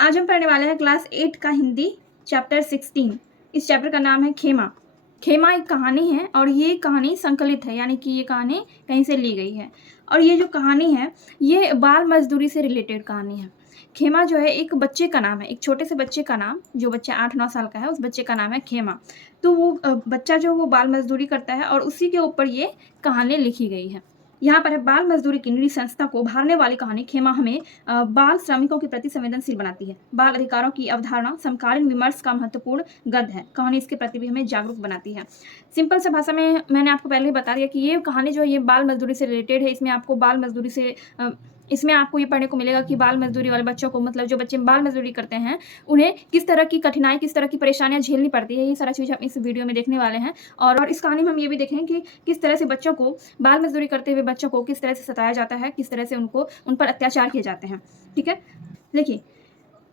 आज हम पढ़ने वाले हैं क्लास 8 का हिंदी चैप्टर 16। इस चैप्टर का नाम है खेमा। खेमा एक कहानी है और ये कहानी संकलित है, यानी कि ये कहानी कहीं से ली गई है। और ये जो कहानी है ये बाल मजदूरी से रिलेटेड कहानी है। खेमा जो है एक बच्चे का नाम है, एक छोटे से बच्चे का नाम, जो बच्चा 8-9 साल का है उस बच्चे का नाम है खेमा। तो वो बच्चा जो वो बाल मजदूरी करता है और उसी के ऊपर ये कहानी लिखी गई है। यहाँ पर है बाल मजदूरी की निरी संस्था को उभारने वाली कहानी खेमा हमें बाल श्रमिकों के प्रति संवेदनशील बनाती है। बाल अधिकारों की अवधारणा समकालीन विमर्श का महत्वपूर्ण गद्य है। कहानी इसके प्रति भी हमें जागरूक बनाती है। सिंपल से भाषा में मैंने आपको पहले ही बता दिया कि ये कहानी जो है ये बाल मजदूरी से रिलेटेड है। इसमें आपको बाल मजदूरी से इसमें आपको ये पढ़ने को मिलेगा कि बाल मजदूरी वाले बच्चों को, मतलब जो बच्चे बाल मजदूरी करते हैं, उन्हें किस तरह की कठिनाई, किस तरह की परेशानियां झेलनी पड़ती है। ये सारा चीज़ हम इस वीडियो में देखने वाले हैं। और इस कहानी में हम ये भी देखेंगे कि किस तरह से बच्चों को, बाल मजदूरी करते हुए बच्चों को किस तरह से सताया जाता है, किस तरह से उन पर अत्याचार किए जाते हैं। ठीक है, देखिए,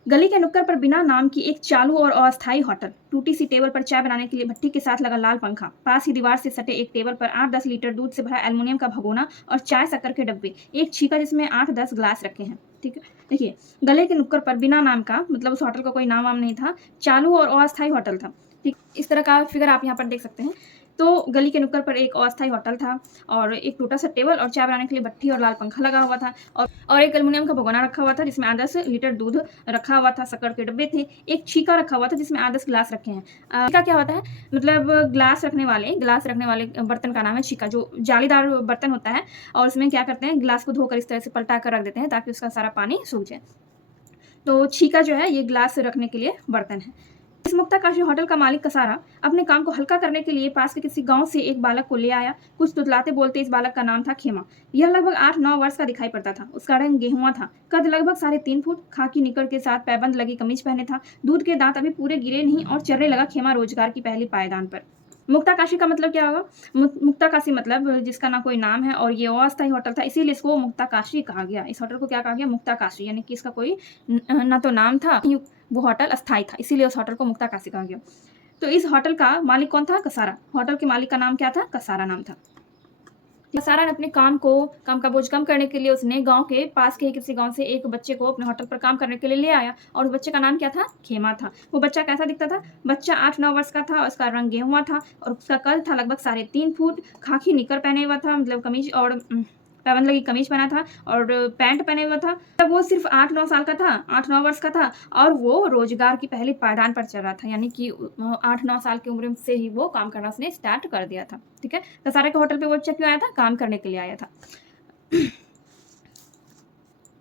गली के नुक्कड़ पर बिना नाम की एक चालू और अस्थायी होटल, टूटी सी टेबल पर चाय बनाने के लिए भट्टी के साथ लगा लाल पंखा, पास ही दीवार से सटे एक टेबल पर 8-10 लीटर दूध से भरा एल्युमिनियम का भगोना और चाय शक्कर के डब्बे, एक छीका जिसमें 8-10 ग्लास रखे हैं। ठीक है, देखिए, गले के नुक्कड़ पर बिना नाम का, मतलब उस होटल का कोई नाम वाम नहीं था, चालू और अस्थायी होटल था। ठीक, इस तरह का फिगर आप यहाँ पर देख सकते हैं। तो गली के नुक्कड़ पर एक अस्थायी होटल था और एक टूटा सा टेबल और चाय बनाने के लिए भट्टी और लाल पंखा लगा हुआ था, और एक एल्युमिनियम का भगोना रखा हुआ था जिसमें 8-10 लीटर दूध रखा हुआ था, शक्कर के डब्बे थे, एक छीका रखा हुआ था जिसमें 8-10 ग्लास रखे हैं। छीका क्या होता है, मतलब ग्लास रखने वाले बर्तन का नाम है छीका, जो जालीदार बर्तन होता है और उसमें क्या करते हैं, ग्लास को धोकर इस तरह से पलटा कर रख देते हैं ताकि उसका सारा पानी सूख जाए। तो छीका जो है ये ग्लास रखने के लिए बर्तन है। इस मुक्ताकाशी होटल का मालिक कसारा अपने काम को हल्का करने के लिए पास के किसी गांव से एक बालक को ले आया। कुछ तुतलाते बोलते इस बालक का नाम था खेमा। यह लगभग 8-9 वर्ष का दिखाई पड़ता था। उसका रंग गेहुआ था, कद लगभग 3.5 फुट, खाकी निकर के साथ पैबंद लगी कमीज पहने था। दूध के दांत अभी पूरे गिरे नहीं और चरने लगा खेमा रोजगार की पहली पायदान पर। मुक्ताकाशी का मतलब क्या होगा? मुक्ताकाशी मतलब जिसका ना कोई नाम है, और ये अस्थायी होटल था इसीलिए इसको मुक्ताकाशी कहा गया। इस होटल को क्या कहा गया? मुक्ताकाशी, यानी कि इसका कोई ना तो नाम था, वो होटल अस्थायी था, इसीलिए उस होटल को मुक्ताकाशी कहा गया। तो इस होटल का मालिक कौन था? कसारा। होटल के मालिक का नाम क्या था? कसारा नाम था। कसारा ने अपने काम का बोझ कम करने के लिए उसने गांव के पास के ही किसी गांव से एक बच्चे को अपने होटल पर काम करने के लिए ले आया, और उस बच्चे का नाम क्या था? खेमा था। वो बच्चा कैसा दिखता था? बच्चा 8-9 वर्ष का था, उसका रंग गेहुआ था और उसका कद था लगभग 3.5 फुट, खाकी निकर पहने हुआ था, मतलब कमीज और पैबंद लगी कमीज पहना था और पैंट पहने हुआ था। तब वो सिर्फ 8-9 साल का था, 8-9 वर्ष का था, और वो रोजगार की पहली पायदान पर चल रहा था, यानी कि 8-9 साल की उम्र से ही वो काम करना उसने स्टार्ट कर दिया था। ठीक है, कसारा के होटल पे वो बच्चा क्यों आया था? काम करने के लिए आया था।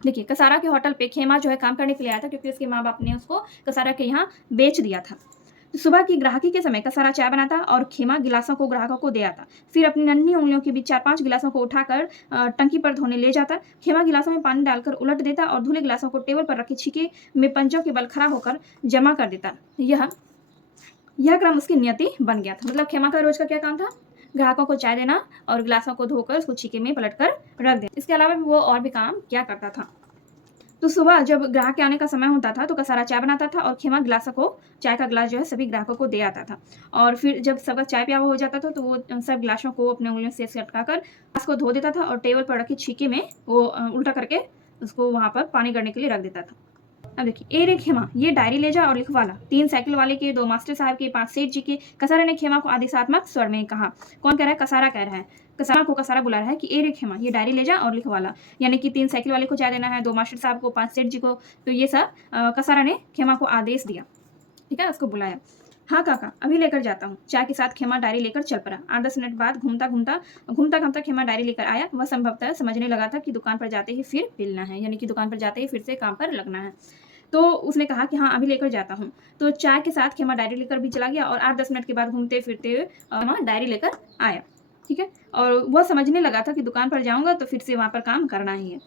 देखिए, कसारा के होटल पे खेमा जो है काम करने के लिए आया था क्योंकि उसके माँ बाप ने उसको कसारा के यहाँ बेच दिया था। तो सुबह की ग्राहकी के समय कसारा चाय बनाता और खेमा गिलासों को ग्राहकों को दे आता। फिर अपनी नन्ही उंगलियों के बीच 4-5 गिलासों को उठाकर टंकी पर धोने ले जाता। खेमा गिलासों में पानी डालकर उलट देता और धुले गिलासों को टेबल पर रखे छीके में पंजों के बल खड़ा होकर जमा कर देता। यह क्रम उसकी नियति बन गया था। मतलब खेमा का रोज का क्या काम था? ग्राहकों को चाय देना और गिलासों को धोकर उसको छीके में पलट कर रख देना। इसके अलावा भी वो और भी काम क्या करता था। तो सुबह जब ग्राहक के आने का समय होता था तो कसारा चाय बनाता था और खेमा गिलासों को, चाय का गिलास जो है सभी ग्राहकों को दे आता था। और फिर जब सबका चाय पिया हुआ हो जाता था तो वो सब गिलासों को अपने उंगलियों से अटकाकर गिलास को धो देता था और टेबल पर रखे छीके में वो उल्टा करके उसको वहां पर पानी करने के लिए रख देता था। अब देखिए, ए रे खेमा, ये डायरी ले जा और लिखवा ला। 3 साइकिल वाले के, 2 मास्टर साहब के, 5 सेठ जी के, कसारा ने खेमा को आदेशात्मक स्वर में कहा। कौन कह रहा है? कसारा कह रहा है। कसारा को कसारा बुला रहा है कि ए रे खेमा, ये डायरी ले जा और लिखवा ला। यानी कि 3 साइकिल वाले को चाय देना है, 2 मास्टर साहब को, 5 सेठ जी को। तो ये सब कसारा ने खेमा को आदेश दिया। ठीक है, उसको बुलाया। हाँ काका, अभी लेकर जाता हूँ। चाय के साथ खेमा डायरी लेकर चल पड़ा। 8-10 मिनट बाद घूमता घूमता खेमा डायरी लेकर आया। वह संभवतः समझने लगा था कि दुकान पर जाते ही फिर मिलना है, यानी कि दुकान पर जाते ही फिर से काम पर लगना है। तो उसने कहा कि हाँ अभी लेकर जाता हूँ। तो चाय के साथ खेमा डायरी लेकर भी चला गया और 8-10 मिनट के बाद घूमते फिरते खेमा डायरी लेकर आया। ठीक है, और वह समझने लगा था कि दुकान पर जाऊंगा तो फिर से वहां पर काम करना ही है।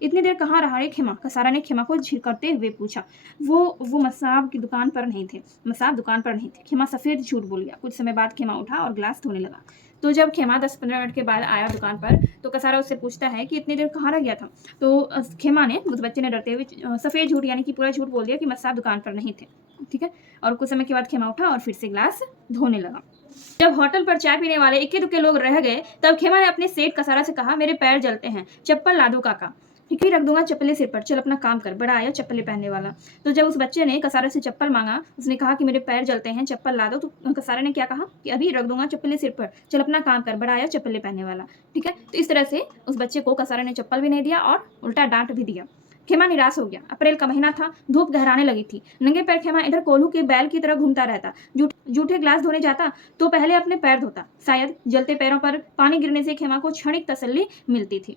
इतनी देर कहाँ रहा रे खेमा? कसारा ने खेमा को झिड़कते हुए पूछा। वो मसाब की दुकान पर नहीं थे। मसाब दुकान पर नहीं थे। खेमा सफेद झूठ बोल गया। कुछ समय बाद खेमा उठा और गिलास धोने लगा। तो जब खेमा 10-15 मिनट के बाद आया दुकान पर तो कसारा उससे पूछता है कि इतनी देर कहाँ रह गया था? तो खेमा ने, उस बच्चे ने डरते हुए सफेद झूठ यानी कि पूरा झूठ बोल दिया कि मसाब दुकान पर नहीं थे। ठीक है, और कुछ समय के बाद खेमा उठा और फिर से गिलास धोने लगा। जब होटल पर चाय पीने वाले इक्के दुक्के लोग रह गए तब खेमा ने अपने सेठ कसारा से कहा, मेरे पैर जलते हैं, चप्पल ला दो काका। ठीक है, रख दूंगा चप्पलें सिर पर, चल अपना काम कर, बड़ा आया चप्पलें पहनने वाला। तो जब उस बच्चे ने कसारा से चप्पल मांगा, उसने कहा कि मेरे पैर जलते हैं, चप्पल ला दो, तो कसारा ने क्या कहा कि अभी रख दूंगा चप्पलें सिर पर, चल अपना काम कर, बड़ा आया चप्पलें पहनने वाला। ठीक है, तो इस तरह से उस बच्चे को कसारा ने चप्पल भी नहीं दिया और उल्टा डांट भी दिया। खेमा निराश हो गया। अप्रैल का महीना था, धूप गहराने लगी थी। नंगे पैर खेमा इधर कोल्हू के बैल की तरह घूमता रहता। जूठे ग्लास धोने जाता तो पहले अपने पैर धोता। शायद जलते पैरों पर पानी गिरने से खेमा को क्षणिक तसल्ली मिलती थी।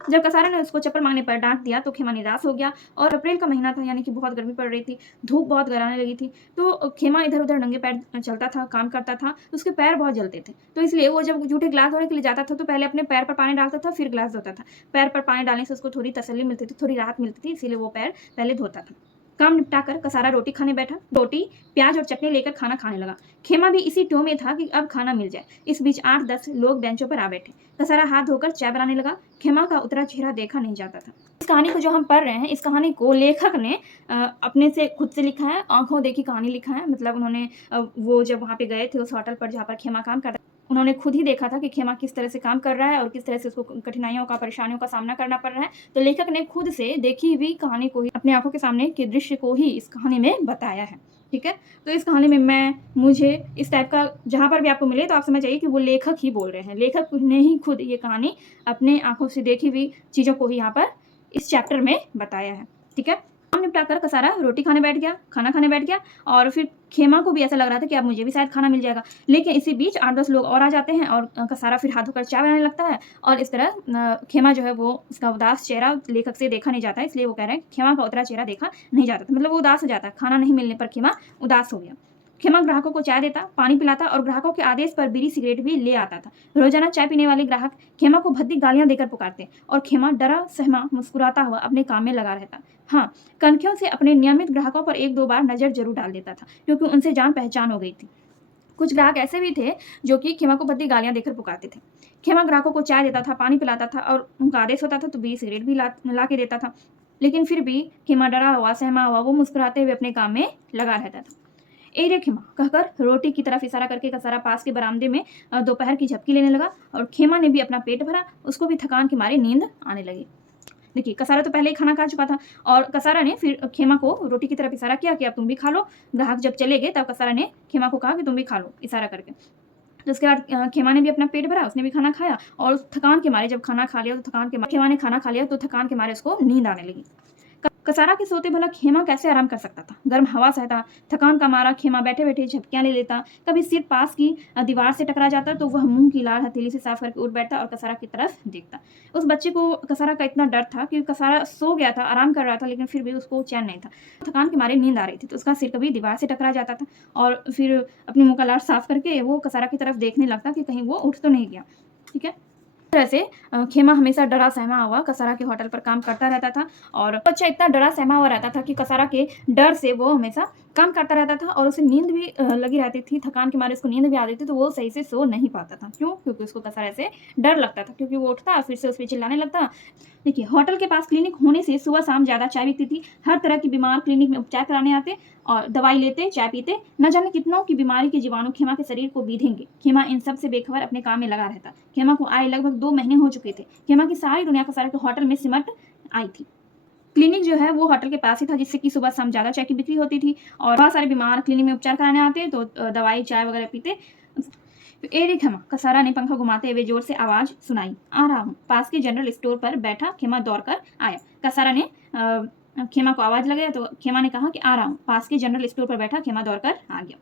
जब कसारा ने उसको चप्पल मांगने पर डांट दिया तो खेमा निराश हो गया। और अप्रैल का महीना था, यानी कि बहुत गर्मी पड़ रही थी, धूप बहुत गहराने लगी थी। तो खेमा इधर उधर नंगे पैर चलता था, काम करता था, तो उसके पैर बहुत जलते थे। तो इसलिए वो जब जूठे ग्लास धोने के लिए जाता था तो पहले अपने पैर पर पानी डालता था, फिर ग्लास धोता था। पैर पर पानी डालने से उसको थोड़ी तसल्ली मिलती थी, थोड़ी राहत मिलती थी, इसीलिए वो पैर पहले धोता था। काम निपटाकर कसारा रोटी खाने बैठा। रोटी, प्याज और चटनी लेकर खाना खाने लगा। खेमा भी इसी टो में था कि अब खाना मिल जाए। इस बीच 8-10 लोग बेंचों पर आ बैठे। कसारा हाथ धोकर चाय बनाने लगा। खेमा का उतरा चेहरा देखा नहीं जाता था। इस कहानी को जो हम पढ़ रहे हैं, इस कहानी को लेखक ने अपने से खुद से लिखा है, आंखों देखी कहानी लिखा है। मतलब उन्होंने वो जब वहाँ पे गए थे उस होटल पर जहाँ पर खेमा काम करता, उन्होंने खुद ही देखा था कि खेमा किस तरह से काम कर रहा है और किस तरह से उसको कठिनाइयों का, परेशानियों का सामना करना पड़ रहा है। तो लेखक ने खुद से देखी हुई कहानी को ही, अपने आंखों के सामने के दृश्य को ही इस कहानी में बताया है। ठीक है, तो इस कहानी में मुझे इस टाइप का जहाँ पर भी आपको मिले तो आप समझ जाइए कि वो लेखक ही बोल रहे हैं। लेखक ने ही खुद ये कहानी अपने आंखों से देखी हुई चीज़ों को ही यहाँ पर इस चैप्टर में बताया है। ठीक है, काम निपटाकर कसारा रोटी खाने बैठ गया, खाना खाने बैठ गया। और फिर खेमा को भी ऐसा लग रहा था कि अब मुझे भी शायद खाना मिल जाएगा। लेकिन इसी बीच 8-10 लोग और आ जाते हैं और कसारा फिर हाथ धोकर चाय बनाने लगता है। और इस तरह खेमा जो है वो उसका उदास चेहरा लेखक से देखा नहीं जाता है, इसलिए वो कह रहे हैं खेमा का उतरा चेहरा देखा नहीं जाता था। मतलब वो उदास हो जाता है, खाना नहीं मिलने पर खेमा उदास हो गया। खेमा ग्राहकों को चाय देता, पानी पिलाता और ग्राहकों के आदेश पर बीड़ी सिगरेट भी ले आता था। रोजाना चाय पीने वाले ग्राहक खेमा को भद्दी गालियां देकर पुकारते और खेमा डरा सहमा मुस्कुराता हुआ अपने काम में लगा रहता। हाँ, कनखियों से अपने नियमित ग्राहकों पर 1-2 बार नजर जरूर डाल देता था, क्योंकि उनसे जान पहचान हो गई थी। कुछ ग्राहक ऐसे भी थे जो कि खेमा को भद्दी गालियां देकर पुकारते थे। खेमा ग्राहकों को चाय देता था, पानी पिलाता था और उनका आदेश होता था तो बीड़ी सिगरेट भी ला के देता था। लेकिन फिर भी खेमा डरा हुआ सहमा हुआ वो मुस्कुराते हुए अपने काम में लगा रहता था। ए रे खेमा कहकर रोटी की तरफ इशारा करके कसारा पास के बरामदे में दोपहर की झपकी लेने लगा। और खेमा ने भी अपना पेट भरा, उसको भी थकान के मारे नींद आने लगी। देखिए, कसारा तो पहले ही खाना खा चुका था और कसारा ने फिर खेमा को रोटी की तरफ इशारा किया कि अब तुम भी खा लो। ग्राहक जब चले गए तब कसारा ने खेमा को कहा कि तुम भी खा लो, इशारा करके। तो उसके बाद खेमा ने भी अपना पेट भरा, उसने भी खाना खाया। और उस थकान के मारे जब खाना खा लिया तो थकान के मारे खेमा ने खाना खा लिया तो थकान के मारे उसको नींद आने लगी। कसारा के सोते भला खेमा कैसे आराम कर सकता था। गर्म हवा सहता, थकान का मारा खेमा बैठे बैठे झपकियां ले लेता। कभी सिर पास की दीवार से टकरा जाता तो वह मुंह की लाल हथेली से साफ करके उठ बैठता और कसारा की तरफ देखता। उस बच्चे को कसारा का इतना डर था कि कसारा सो गया था, आराम कर रहा था, लेकिन फिर भी उसको चैन नहीं था। थकान के मारे नींद आ रही थी तो उसका सिर कभी दीवार से टकरा जाता था और फिर अपने मुंह का लार साफ करके वो कसारा की तरफ देखने लगता कि कहीं वो उठ तो नहीं गया। ठीक है, तरह से खेमा हमेशा डरा सहमा हुआ कसारा के होटल पर काम करता रहता था। और बच्चा इतना डरा सहमा हुआ रहता था कि कसारा के डर से वो हमेशा काम करता रहता था और उसे नींद भी लगी रहती थी। थकान के मारे उसको नींद भी आती थी तो वो सही से सो नहीं पाता था। क्यों? क्योंकि उसको कसारा से डर लगता था, क्योंकि वो उठता फिर से उस पर चिल्लाने लगता। देखिए, होटल के पास क्लिनिक होने से सुबह शाम ज़्यादा चाय बिकती थी। हर तरह की बीमार क्लिनिक में उपचार कराने आते और दवाई लेते, चाय पीते। न जाने कितनों की बीमारी के जीवाणु खेमा के शरीर को बीधेंगे। खेमा इन सब से बेखबर अपने काम में लगा रहता। खेमा को आए लगभग 2 महीने हो चुके थे। खेमा की सारी दुनिया कसारा के होटल में सिमट आई थी। क्लिनिक जो है वो होटल के पास ही था, जिससे कि सुबह शाम ज़्यादा चाय की बिक्री होती थी और बहुत सारे बीमार क्लिनिक में उपचार कराने आते तो दवाई चाय वगैरह पीते। ए रे खेमा, कसारा ने पंखा घुमाते हुए जोर से आवाज सुनाई, आ रहा हूँ। पास के जनरल स्टोर पर बैठा खेमा दौड़कर आया। कसारा ने खेमा को आवाज लगाया तो खेमा ने कहा कि आ रहा हूँ। पास के जनरल स्टोर पर बैठा खेमा दौड़कर आ गया।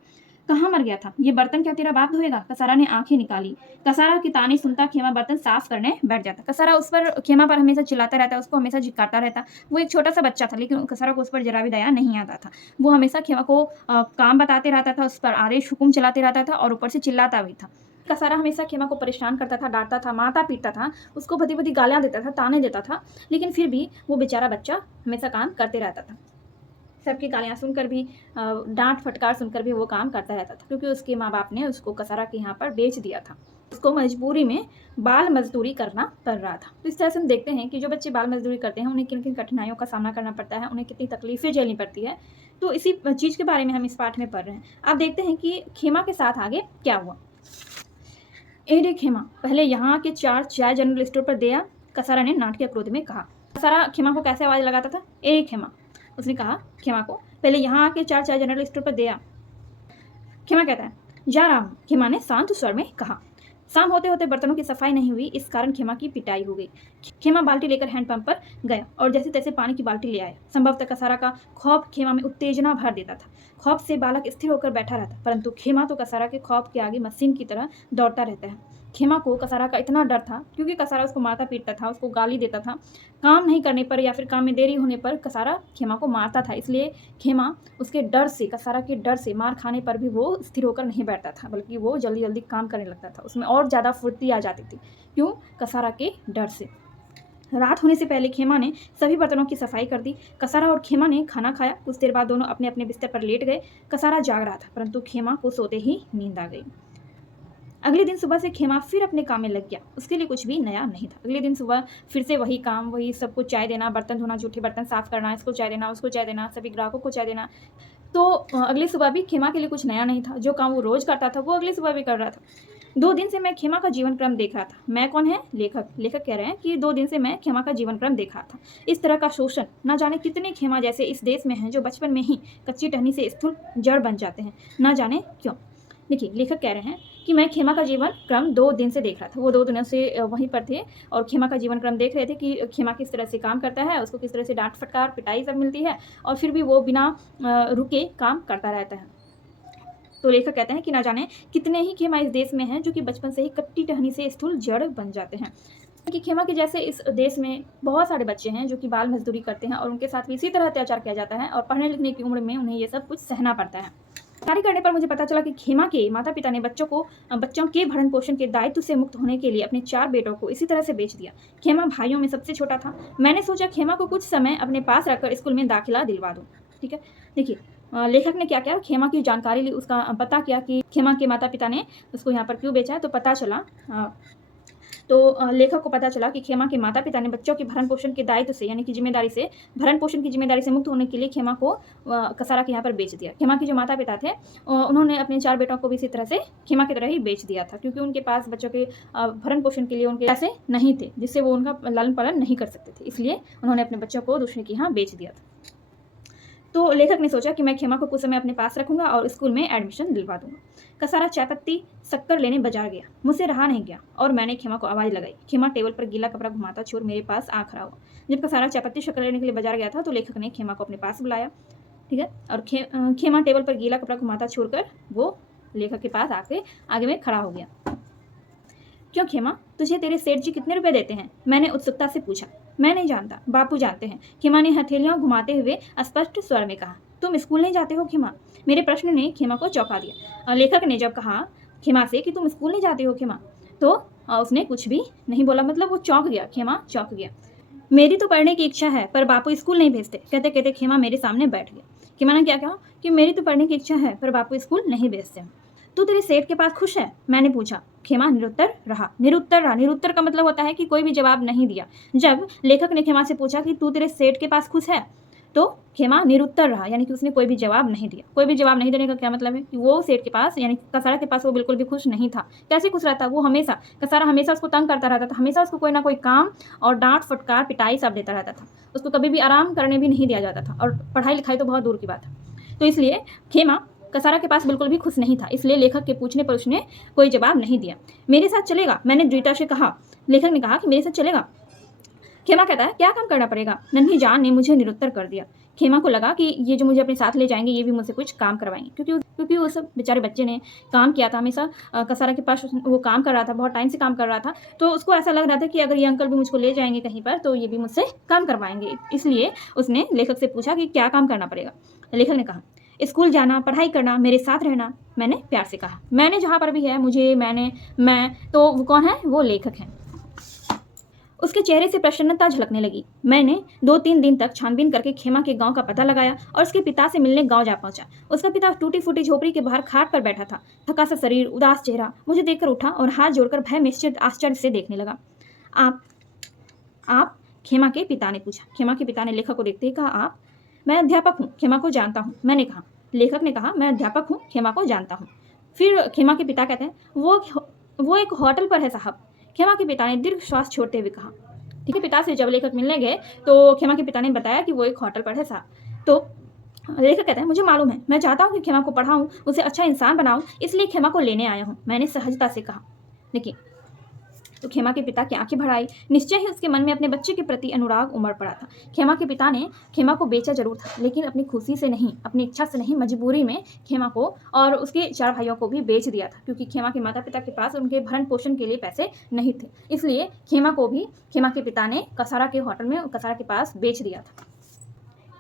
कहाँ मर गया था? ये बर्तन क्या तेरा बाप धोएगा? कसारा ने आंखें निकाली। कसारा की ताने सुनता खेमा बर्तन साफ करने बैठ जाता। कसारा उस पर खेमा पर हमेशा चिल्लाता रहता, उसको हमेशा झिटकारता रहता। वो एक छोटा सा बच्चा था, लेकिन कसारा को उस पर जरा भी दया नहीं आता था। वो हमेशा खेमा को काम बताते रहता था, उस पर आदेश हुकुम चलाते रहता था और ऊपर से चिल्लाता भी था। कसारा हमेशा खेमा को परेशान करता था, डांटता था, मारता पीटता था, उसको भदी भदी गालियाँ देता था, ताने देता था। लेकिन फिर भी वो बेचारा बच्चा हमेशा काम करते रहता था। सबकी गालियाँ सुनकर भी, डांट फटकार सुनकर भी वो काम करता रहता था, क्योंकि उसके माँ बाप ने उसको कसारा के यहाँ पर बेच दिया था। उसको मजबूरी में बाल मजदूरी करना पड़ रहा था। तो इस तरह से हम देखते हैं कि जो बच्चे बाल मजदूरी करते हैं उन्हें किन किन कठिनाइयों का सामना करना पड़ता है, उन्हें कितनी तकलीफें झेलनी पड़ती है। तो इसी चीज़ के बारे में हम इस पाठ में पढ़ रहे हैं। आप देखते हैं कि खेमा के साथ आगे क्या हुआ। ए रे खेमा, पहले यहाँ के 4 चाय जनरल स्टोर पर दे आ, कसारा ने नाटकीय क्रोध में कहा। कसारा खेमा को कैसे आवाज़ लगाता था, ए खेमा। उसने कहा खेमा को, पहले यहाँ आके 4 चाय जनरल स्टोर पर दे आ। खेमा कहता है जा रहा हूँ, खेमा ने शांत स्वर में कहा। शाम होते होते बर्तनों की सफाई नहीं हुई, इस कारण खेमा की पिटाई हो गई। खेमा बाल्टी लेकर हैंडपंप पर गया और जैसे तैसे पानी की बाल्टी ले आया। संभवतः कसारा का खौफ खेमा में उत्तेजना भर देता था। खौफ से बालक स्थिर होकर बैठा रहता, परंतु खेमा तो कसारा के खौफ के आगे मशीन की तरह दौड़ता रहता है। खेमा को कसारा का इतना डर था क्योंकि कसारा उसको मारता पीटता था, उसको गाली देता था। काम नहीं करने पर या फिर काम में देरी होने पर कसारा खेमा को मारता था, इसलिए खेमा उसके डर से, कसारा के डर से मार खाने पर भी वो स्थिर होकर नहीं बैठता था, बल्कि वो जल्दी जल्दी काम करने लगता था। उसमें और ज़्यादा फुर्ती आ जाती थी। क्यों? कसारा के डर से। रात होने से पहले खेमा ने सभी बर्तनों की सफाई कर दी। कसारा और खेमा ने खाना खाया। कुछ देर बाद दोनों अपने अपने बिस्तर पर लेट गए। कसारा जाग रहा था, परंतु खेमा को सोते ही नींद आ गई। अगले दिन सुबह से खेमा फिर अपने काम में लग गया। उसके लिए कुछ भी नया नहीं था। अगले दिन सुबह फिर से वही काम, वही सबको चाय देना, बर्तन धोना, जूठे बर्तन साफ करना, इसको चाय देना, उसको चाय देना, सभी ग्राहकों को चाय देना। तो अगली सुबह भी खेमा के लिए कुछ नया नहीं था। जो काम वो रोज करता था वो अगली सुबह भी कर रहा था। 2 दिन से मैं खेमा का जीवन क्रम देख रहा था। मैं कौन है? लेखक। लेखक कह रहे हैं कि 2 दिन से मैं खेमा का जीवन क्रम देख रहा था। इस तरह का शोषण न जाने कितने खेमा जैसे इस देश में हैं जो बचपन में ही कच्ची टहनी से स्थूल जड़ बन जाते हैं, न जाने क्यों। देखिए, लेखक कह रहे हैं कि मैं खेमा का जीवन क्रम 2 दिन से देख रहा था। वो 2 दिनों से वहीं पर थे और खेमा का जीवन क्रम देख रहे थे कि खेमा किस तरह से काम करता है, उसको किस तरह से डांट फटकार पिटाई सब मिलती है और फिर भी वो बिना रुके काम करता रहता है। तो लेखक कहते हैं कि ना जाने कितने ही खेमा इस देश में हैं जो कि बचपन से ही कच्ची टहनी से स्थूल जड़ बन जाते हैं। कि खेमा के जैसे इस देश में बहुत सारे बच्चे हैं जो कि बाल मजदूरी करते हैं और उनके साथ भी इसी तरह अत्याचार किया जाता है और पढ़ने लिखने की उम्र में उन्हें ये सब कुछ सहना पड़ता है। कार्य करने पर मुझे पता चला कि खेमा के माता पिता ने बच्चों के भरण पोषण के दायित्व से मुक्त होने के लिए अपने 4 बेटों को इसी तरह से बेच दिया। खेमा भाइयों में सबसे छोटा था। मैंने सोचा खेमा को कुछ समय अपने पास रखकर स्कूल में दाखिला दिलवा दूँ। ठीक है, देखिए लेखक ने क्या किया, खेमा की जानकारी ली, उसका पता किया कि खेमा के माता पिता ने उसको यहाँ पर क्यों बेचा है। तो पता चला लेखक को पता चला कि खेमा के माता पिता ने बच्चों के भरण पोषण के दायित्व से, यानी कि जिम्मेदारी से, भरण पोषण की जिम्मेदारी से मुक्त होने के लिए खेमा को कसारा के यहाँ पर बेच दिया। खेमा के जो माता पिता थे उन्होंने अपने 4 बेटों को भी इसी तरह से खेमा की तरह ही बेच दिया था, क्योंकि उनके पास बच्चों के भरण पोषण के लिए उनके पैसे नहीं थे जिससे वो उनका लालन पालन नहीं कर सकते थे, इसलिए उन्होंने अपने बच्चों को दूसरे के यहाँ बेच दिया था। तो लेखक ने सोचा कि मैं खेमा को कुछ समय अपने पास रखूंगा और स्कूल में एडमिशन दिलवा दूंगा। कसारा चाय पत्ती शक्कर लेने बाजार गया। मुझसे रहा नहीं गया और मैंने खेमा को आवाज़ लगाई। खेमा टेबल पर गीला कपड़ा घुमाता छोड़ मेरे पास आ खड़ा हुआ। जब कसारा चाय पत्ती शक्कर लेने के लिए बाजार गया था तो लेखक ने खेमा को अपने पास बुलाया। ठीक है, और खेमा टेबल पर गीला कपड़ा घुमाता छोड़कर वो लेखक के पास आके आगे में खड़ा हो गया। क्यों खेमा, तुझे तेरे सेठ जी कितने रुपए देते हैं? मैंने उत्सुकता से पूछा। मैं नहीं जानता, बापू जानते हैं, खेमा ने हथेलियां घुमाते हुए स्पष्ट स्वर में कहा। तुम स्कूल नहीं जाते हो खेमा? मेरे प्रश्न ने खेमा को चौंका दिया। लेखक ने जब कहा खेमा से कि तुम स्कूल नहीं जाते हो खेमा, तो उसने कुछ भी नहीं बोला, मतलब वो चौंक गया, खेमा चौंक गया। मेरी तो पढ़ने की इच्छा है पर बापू स्कूल नहीं भेजते, कहते कहते खेमा मेरे सामने बैठ गया। खेमा ने क्या कहा कि मेरी तो पढ़ने की इच्छा है पर बापू स्कूल नहीं भेजते। तू तेरे सेठ के पास खुश है? मैंने पूछा। खेमा निरुत्तर रहा। निरुत्तर का मतलब होता है कि कोई भी जवाब नहीं दिया। जब लेखक ने खेमा से पूछा कि तू तेरे सेठ के पास खुश है, तो खेमा निरुत्तर रहा, यानी कि उसने कोई भी जवाब नहीं दिया। कोई भी जवाब नहीं देने का क्या मतलब है कि वो सेठ के पास, यानी कसारा के पास वो बिल्कुल भी खुश नहीं था। कैसे खुश रहता? वो हमेशा, कसारा हमेशा उसको तंग करता रहता था, हमेशा उसको कोई ना कोई काम और डांट फटकार पिटाई सब देता रहता था। उसको कभी भी आराम करने भी नहीं दिया जाता था और पढ़ाई लिखाई तो बहुत दूर की बात है। तो इसलिए खेमा कसारा के पास बिल्कुल भी खुश नहीं था, इसलिए लेखक के पूछने पर उसने कोई जवाब नहीं दिया। मेरे साथ चलेगा? मैंने दृढ़ता से कहा। लेखक ने कहा कि मेरे साथ चलेगा? खेमा कहता है क्या काम करना पड़ेगा? नन्ही जान ने मुझे निरुत्तर कर दिया। खेमा को लगा कि ये जो मुझे अपने साथ ले जाएंगे ये भी मुझसे कुछ काम करवाएंगे, क्योंकि वो सब बेचारे बच्चे ने काम किया था, हमेशा कसारा के पास वो काम कर रहा था, बहुत टाइम से काम कर रहा था। तो उसको ऐसा लग रहा था कि अगर ये अंकल भी मुझको ले जाएंगे कहीं पर तो ये भी मुझसे काम करवाएंगे, इसलिए उसने लेखक से पूछा कि क्या काम करना पड़ेगा। लेखक ने कहा स्कूल जाना, पढ़ाई करना, मेरे साथ रहना। मैंने प्यार से कहा। मैंने जहाँ पर भी है, मुझे, मैं, तो वो कौन है? वो लेखक है। उसके चेहरे से प्रसन्नता झलकने लगी। मैंने 2-3 दिन तक छानबीन करके खेमा के गांव का पता लगाया और उसके पिता से मिलने गांव जा पहुंचा। उसका पिता टूटी फूटी झोपड़ी के बाहर खाट पर बैठा था, थका सा शरीर, उदास चेहरा। मुझे देखकर उठा और हाथ जोड़कर भय मिश्रित आश्चर्य से देखने लगा। आप? खेमा के पिता ने पूछा। खेमा के पिता ने लेखक को देखते ही कहा, आप? मैं अध्यापक हूँ, खेमा को जानता हूँ, मैंने कहा। लेखक ने कहा, मैं अध्यापक हूँ, खेमा को जानता हूँ। फिर खेमा के पिता कहते हैं, वो एक होटल पर है साहब। खेमा के पिता ने दीर्घ श्वास छोड़ते हुए कहा। ठीक है। पिता से जब लेखक मिलने गए तो खेमा के पिता ने बताया कि वो एक होटल पर है साहब। तो लेखक कहता है, मुझे मालूम है, मैं चाहता हूँ कि खेमा को पढ़ाऊँ, उसे अच्छा इंसान बनाऊँ, इसलिए खेमा को लेने आया हूँ, मैंने सहजता से कहा। देखिए, तो खेमा के पिता की आंखें भर आई। निश्चय ही उसके मन में अपने बच्चे के प्रति अनुराग उमड़ पड़ा था। खेमा के पिता ने खेमा को बेचा जरूर था, लेकिन अपनी खुशी से नहीं, अपनी इच्छा से नहीं, मजबूरी में खेमा को और उसके 4 भाइयों को भी बेच दिया था, क्योंकि खेमा के माता पिता के पास उनके भरण पोषण के लिए पैसे नहीं थे। इसलिए खेमा को भी खेमा के पिता ने कसारा के होटल में कसारा के पास बेच दिया था।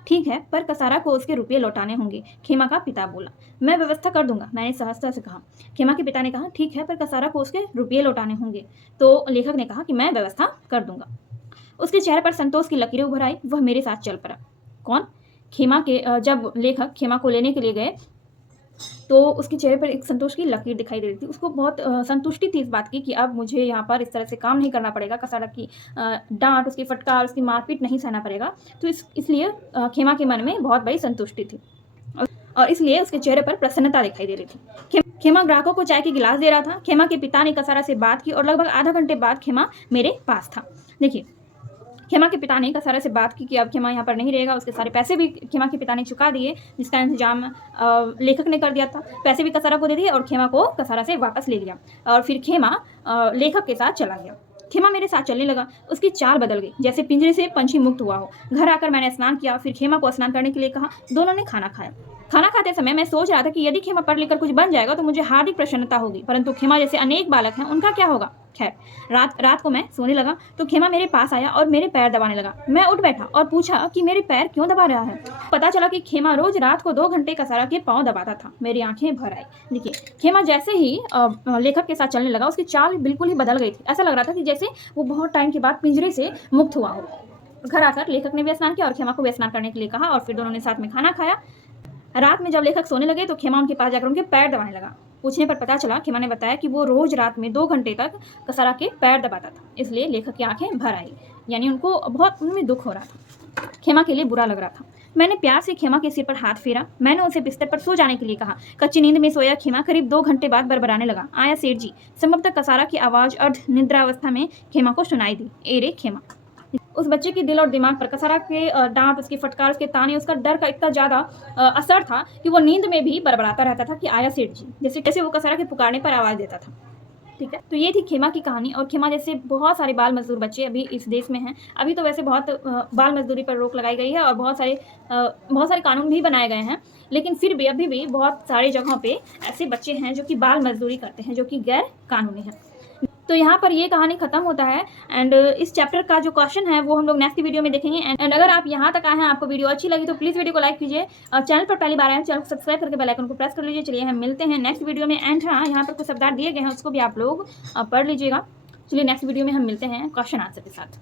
ठीक है, पर कसारा को उसके रुपये लौटाने होंगे, खेमा का पिता बोला। मैं व्यवस्था कर दूंगा, मैंने सहजता से कहा। खेमा के पिता ने कहा, ठीक है, पर कसारा को उसके रुपये लौटाने होंगे। तो लेखक ने कहा कि मैं व्यवस्था कर दूंगा। उसके चेहरे पर संतोष की लकीरें उभर आई। वह मेरे साथ चल पड़ा। कौन? खेमा के जब लेखक खेमा को लेने के लिए गए तो उसके चेहरे पर एक संतोष की लकीर दिखाई दे रही थी। उसको बहुत संतुष्टि थी इस बात की कि अब मुझे यहाँ पर इस तरह से काम नहीं करना पड़ेगा, कसारा की डांट, उसकी फटकार, उसकी मारपीट नहीं सहना पड़ेगा। तो इसलिए खेमा के मन में बहुत बड़ी संतुष्टि थी और इसलिए उसके चेहरे पर प्रसन्नता दिखाई दे रही थी। खेमा ग्राहकों को चाय के गिलास दे रहा था। खेमा के पिता ने कसारा से बात की और लगभग आधा घंटे बाद खेमा मेरे पास था। देखिए, खेमा के पिता ने कसारा से बात की कि अब खेमा यहाँ पर नहीं रहेगा। उसके सारे पैसे भी खेमा के पिता ने चुका दिए, जिसका इंतजाम लेखक ने कर दिया था। पैसे भी कसारा को दे दिए और खेमा को कसारा से वापस ले लिया और फिर खेमा लेखक के साथ चला गया। खेमा मेरे साथ चलने लगा। उसकी चाल बदल गई, जैसे पिंजरे से पंछी मुक्त हुआ हो। घर आकर मैंने स्नान किया, फिर खेमा को स्नान करने के लिए कहा। दोनों ने खाना खाया। खाना खाते समय मैं सोच रहा था कि यदि खेमा पढ़ लिखकर कुछ बन जाएगा तो मुझे हार्दिक प्रसन्नता होगी, परंतु खेमा जैसे अनेक बालक हैं, उनका क्या होगा। खैर, रात को मैं सोने लगा तो खेमा मेरे पास आया और मेरे पैर दबाने लगा। मैं उठ बैठा और पूछा कि मेरे पैर क्यों दबा रहा है। पता चला कि खेमा रोज रात को 2 घंटे कसारा के पाँव दबाता था। मेरी आंखें भर आई। देखिए, खेमा जैसे ही लेखक के साथ चलने लगा, उसकी चाल बिल्कुल ही बदल गई थी। ऐसा लग रहा था कि जैसे वो बहुत टाइम के बाद पिंजरे से मुक्त हुआ हो। घर आकर लेखक ने भी स्नान किया और खेमा को भी स्नान करने के लिए कहा और फिर दोनों ने साथ में खाना खाया। रात में जब लेखक सोने लगे तो खेमा उनके पास जाकर उनके पैर दबाने लगा। पूछने पर पता चला, खेमा ने बताया कि वो रोज रात में 2 घंटे तक कसारा के पैर दबाता था। इसलिए लेखक की आंखें भर आई, यानी उनको बहुत उनमें दुख हो रहा था। खेमा के लिए बुरा लग रहा था। मैंने प्यार से खेमा के सिर पर हाथ फेरा। मैंने उसे बिस्तर पर सो जाने के लिए कहा। कच्ची नींद में सोया खेमा करीब 2 घंटे बाद बरबराने लगा। आया सेठ जी। संभवतः कसारा की आवाज अर्ध निद्रावस्था में खेमा को सुनाई दी। ए रे खेमा। उस बच्चे के दिल और दिमाग पर कसारा के डांट, उसकी फटकार, उसके ताने, उसका डर का इतना ज़्यादा असर था कि वो नींद में भी बरबराता रहता था कि आया सेठ जी, जैसे कैसे वो कसारा के पुकारने पर आवाज़ देता था। ठीक है, तो ये थी खेमा की कहानी। और खेमा जैसे बहुत सारे बाल मजदूर बच्चे अभी इस देश में हैं। अभी तो वैसे बहुत बाल मजदूरी पर रोक लगाई गई है और बहुत सारे कानून भी बनाए गए हैं, लेकिन फिर भी अभी भी बहुत सारी जगहों पे ऐसे बच्चे हैं जो कि बाल मजदूरी करते हैं, जो कि गैर कानूनी है। तो यहाँ पर ये कहानी खत्म होता है एंड इस चैप्टर का जो क्वेश्चन है वो हम लोग नेक्स्ट वीडियो में देखेंगे। एंड अगर आप यहाँ तक आए हैं, आपको वीडियो अच्छी लगी तो प्लीज़ वीडियो को लाइक कीजिए और चैनल पर पहली बार आए हैं, चैनल को सब्सक्राइब करके बेल आइकन को प्रेस कर लीजिए। चलिए हम मिलते हैं नेक्स्ट वीडियो में। एंड हाँ, यहाँ पर कुछ शब्दार्थ दिए गए हैं, उसको भी आप लोग पढ़ लीजिएगा। चलिए नेक्स्ट वीडियो में हम मिलते हैं क्वेश्चन आंसर के साथ।